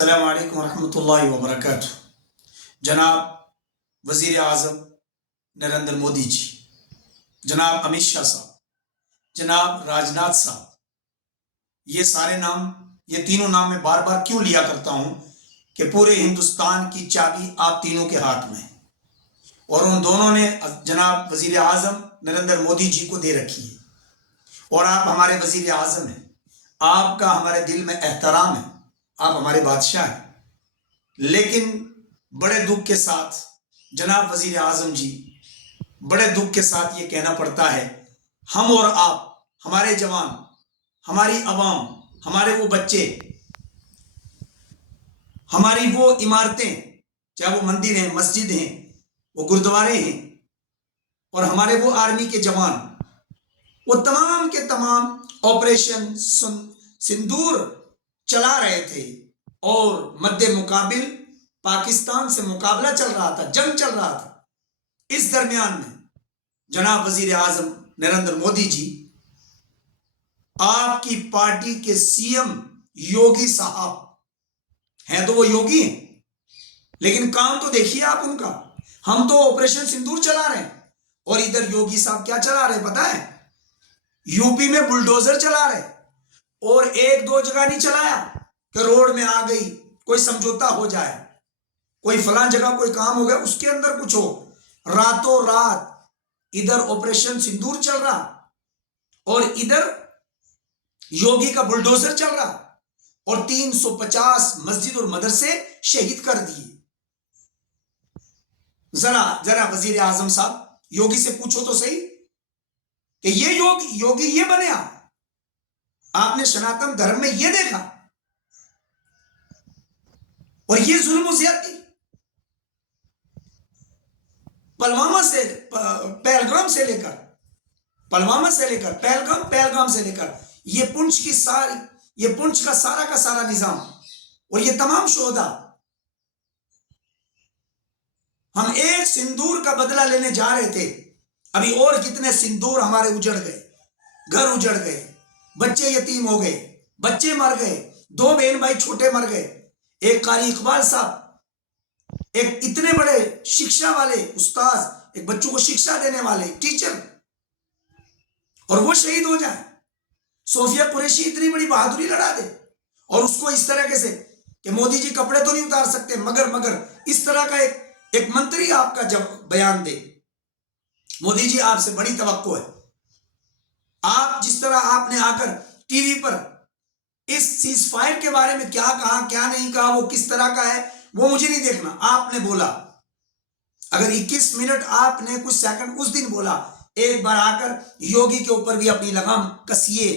अस्सलामु अलैकुम रहमतुल्लाहि व बरकातुहू। जनाब वज़ीर आज़म नरेंद्र मोदी जी, जनाब अमित शाह साहब, जनाब राजनाथ साहब, ये सारे नाम, ये तीनों नाम मैं बार बार क्यों लिया करता हूं कि पूरे हिंदुस्तान की चाबी आप तीनों के हाथ में है और उन दोनों ने जनाब वज़ीर आज़म नरेंद्र मोदी जी को दे रखी है और आप हमारे वज़ीर आज़म हैं। आपका हमारे दिल में एहतराम है, आप हमारे बादशाह हैं। लेकिन बड़े दुख के साथ जनाब वज़ीर आज़म जी, बड़े दुख के साथ ये कहना पड़ता है, हम और आप, हमारे जवान, हमारी अवाम, हमारे वो बच्चे, हमारी वो इमारतें, चाहे वो मंदिर हैं, मस्जिद हैं, वो गुरुद्वारे हैं, और हमारे वो आर्मी के जवान, वो तमाम के तमाम ऑपरेशन सिंदूर चला रहे थे और मद्दे मुकाबिल पाकिस्तान से मुकाबला चल रहा था, जंग चल रहा था। इस दरमियान में जनाब वज़ीर आज़म नरेंद्र मोदी जी, आपकी पार्टी के सीएम योगी साहब हैं, तो वो योगी हैं, लेकिन काम तो देखिए आप उनका। हम तो ऑपरेशन सिंदूर चला रहे हैं और इधर योगी साहब क्या चला रहे पता है? यूपी में बुलडोजर चला रहे, और एक दो जगह नहीं चलाया कि रोड में आ गई, कोई समझौता हो जाए, कोई फलां जगह कोई काम हो गया, उसके अंदर कुछ हो। रातों रात इधर ऑपरेशन सिंदूर चल रहा और इधर योगी का बुलडोजर चल रहा, और 350 मस्जिद और मदरसे शहीद कर दिए। जरा जरा वजीर आजम साहब, योगी से पूछो तो सही कि ये योगी ये बने आपने सनातन धर्म में ये देखा? और ये जुल्म ज्यादती पहलगाम से लेकर पहलगाम से लेकर ये पुंछ का सारा निजाम और ये तमाम शोधा, हम एक सिंदूर का बदला लेने जा रहे थे। अभी और कितने सिंदूर हमारे उजड़ गए, घर उजड़ गए, बच्चे यतीम हो गए, बच्चे मर गए, 2 बहन भाई छोटे मर गए। एक कारी इकबाल साहब, एक इतने बड़े शिक्षा वाले उस्ताद, एक बच्चों को शिक्षा देने वाले टीचर, और वो शहीद हो जाए। सोफिया कुरैशी इतनी बड़ी बहादुरी लड़ा दे और उसको इस तरह से कि मोदी जी कपड़े तो नहीं उतार सकते, मगर इस तरह का एक मंत्री आपका जब बयान दे। मोदी जी, आपसे बड़ी तवक्को है। आप जिस तरह आपने आकर टीवी पर इस सीज फायर के बारे में क्या कहा, क्या नहीं कहा, वो किस तरह का है, वो मुझे नहीं देखना। आपने बोला, अगर 21 मिनट आपने कुछ सेकंड उस दिन बोला, एक बार आकर योगी के ऊपर भी अपनी लगाम कसिए।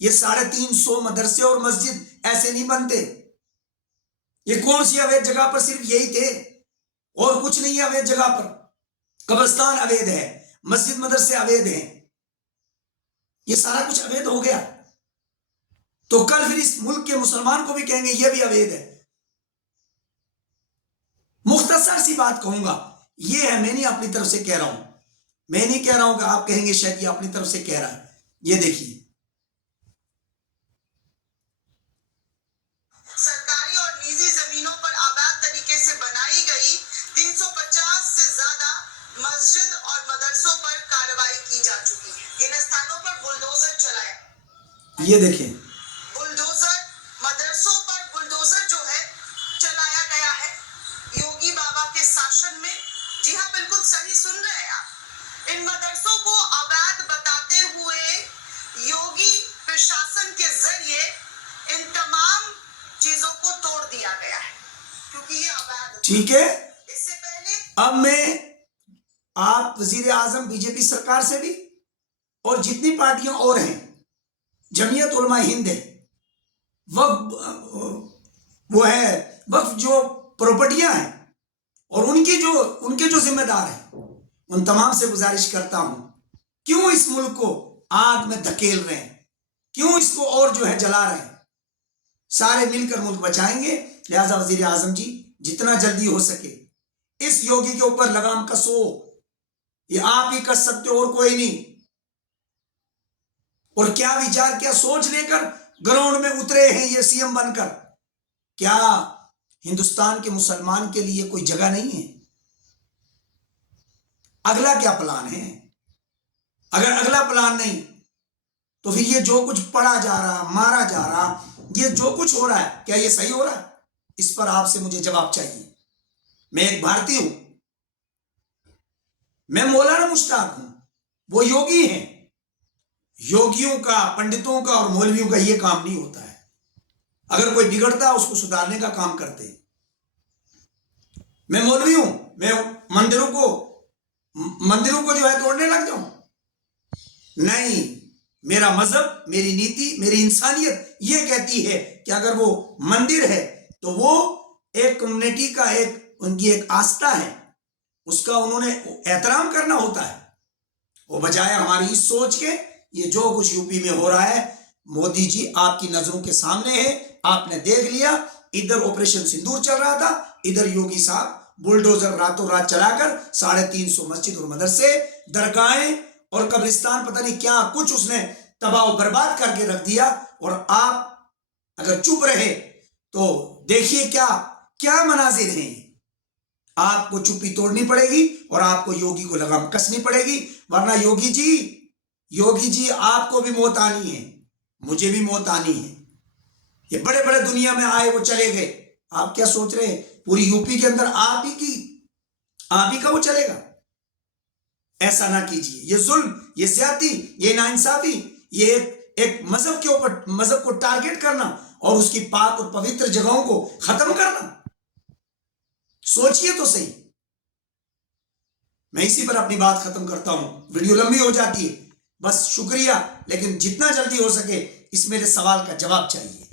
ये 350 मदरसे और मस्जिद ऐसे नहीं बनते। ये कौन सी अवैध जगह पर सिर्फ यही थे और कुछ नहीं है अवैध जगह पर। कब्रिस्तान अवैध है, मस्जिद मदरसे अवैध हैं, ये सारा कुछ अवैध हो गया तो कल फिर इस मुल्क के मुसलमान को भी कहेंगे ये भी अवैध है। मुख्तसर सी बात कहूंगा, ये है, मैं नहीं अपनी तरफ से कह रहा हूं, मैं नहीं कह रहा हूं कि आप कहेंगे शायद ये अपनी तरफ से कह रहा है। ये देखिए, सरकारी और निजी जमीनों पर अवैध तरीके से बनाई गई 350 से ज्यादा मस्जिद और मदरसों पर कार्रवाई की जा चुकी है। इन स्थानों पर बुलडोजर चलाया, ये देखिए, बुलडोजर मदरसों पर बुलडोजर जो है चलाया गया है योगी बाबा के शासन में। जी हाँ, बिल्कुल सही सुन रहे हैं आप। इन मदरसों को अवैध बताते हुए योगी प्रशासन के जरिए इन तमाम चीजों को तोड़ दिया गया है क्योंकि ये अवैध। ठीक है, इससे पहले अब आप वजीर आजम बीजेपी सरकार से भी और जितनी पार्टियां और हैं, जमीयत उलमा हिंद है, वो है वक्फ, जो प्रॉपर्टियां हैं और उनके जो जिम्मेदार हैं, उन तमाम से गुजारिश करता हूं, क्यों इस मुल्क को आग में धकेल रहे हैं, क्यों इसको और जो है जला रहे हैं? सारे मिलकर मुल्क बचाएंगे। लिहाजा वजीर आजम जी, जितना जल्दी हो सके इस योगी के ऊपर लगाम कसो। ये आप ही कस सकते हो और कोई नहीं। और क्या विचार, क्या सोच लेकर ग्राउंड में उतरे हैं ये सीएम बनकर। क्या हिंदुस्तान के मुसलमान के लिए कोई जगह नहीं है? अगला क्या प्लान है? अगर अगला प्लान नहीं तो फिर ये जो कुछ पढ़ा जा रहा, मारा जा रहा, ये जो कुछ हो रहा है, क्या ये सही हो रहा है? इस पर आपसे मुझे जवाब चाहिए। मैं एक भारतीय हूं, मैं मौलाना मुश्ताक हूं, वो योगी हैं। योगियों का, पंडितों का और मौलवियों का ये काम नहीं होता है। अगर कोई बिगड़ता है उसको सुधारने का काम करते हैं। मैं मौलवी हूं, मैं मंदिरों को जो है तोड़ने लग जाऊं? नहीं, मेरा मजहब, मेरी नीति, मेरी इंसानियत ये कहती है कि अगर वो मंदिर है तो वो एक कम्युनिटी का, एक उनकी एक आस्था है, उसका उन्होंने एहतराम करना होता है। वो बजाय हमारी इस सोच के, ये जो कुछ यूपी में हो रहा है, मोदी जी आपकी नजरों के सामने है, आपने देख लिया। इधर ऑपरेशन सिंदूर चल रहा था, इधर योगी साहब बुलडोजर रातों रात चलाकर 350 मस्जिद और मदरसे, दरगाहें और कब्रिस्तान, पता नहीं क्या कुछ उसने तबाह बर्बाद करके रख दिया। और आप अगर चुप रहे तो देखिए क्या क्या मनाजिर हैं। आपको चुप्पी तोड़नी पड़ेगी और आपको योगी को लगाम कसनी पड़ेगी, वरना योगी जी आपको भी मौत आनी है, मुझे भी मौत आनी है। ये बड़े बड़े दुनिया में आए, वो चले गए। आप क्या सोच रहे हैं पूरी यूपी के अंदर आप ही का वो चलेगा? ऐसा ना कीजिए। ये जुल्म, ये ज्यादती, ये नाइंसाफी, ये एक मजहब के ऊपर, मजहब को टारगेट करना और उसकी पाक और पवित्र जगहों को खत्म करना, सोचिए तो सही। मैं इसी पर अपनी बात खत्म करता हूं, वीडियो लंबी हो जाती है। बस शुक्रिया, लेकिन जितना जल्दी हो सके इस मेरे सवाल का जवाब चाहिए।